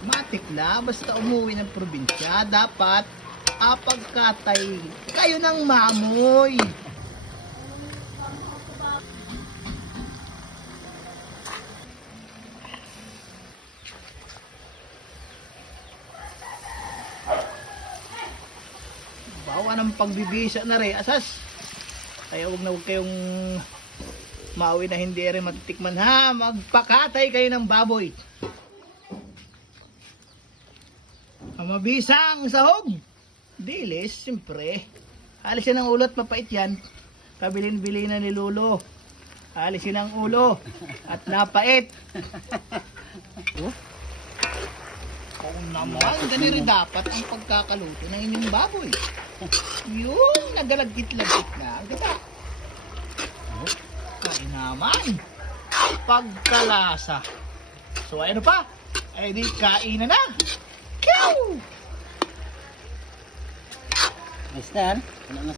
Matik na, basta umuwi ng probinsya, dapat apagkatay kayo ng mamoy. Bawa ng pagbibisa na rin, asas. Kaya huwag na huwag kayong mauwi na hindi rin matitikman ha. Magpakatay kayo ng baboy. Ang mabisang sahog. Dilis, siyempre. Alisin ang ulot, mapait yan. Kabilin-bili na ni Lolo. Alisin ang ulo. At napait. Oh. Oo naman, ganito dapat ang pagkakaluto ng inyong baboy. Yung nagalagkit-lagkit na, diba? Oh, kain naman. Pagkalasa. So ano pa? Eh di kain na na. Ayos na yan. Na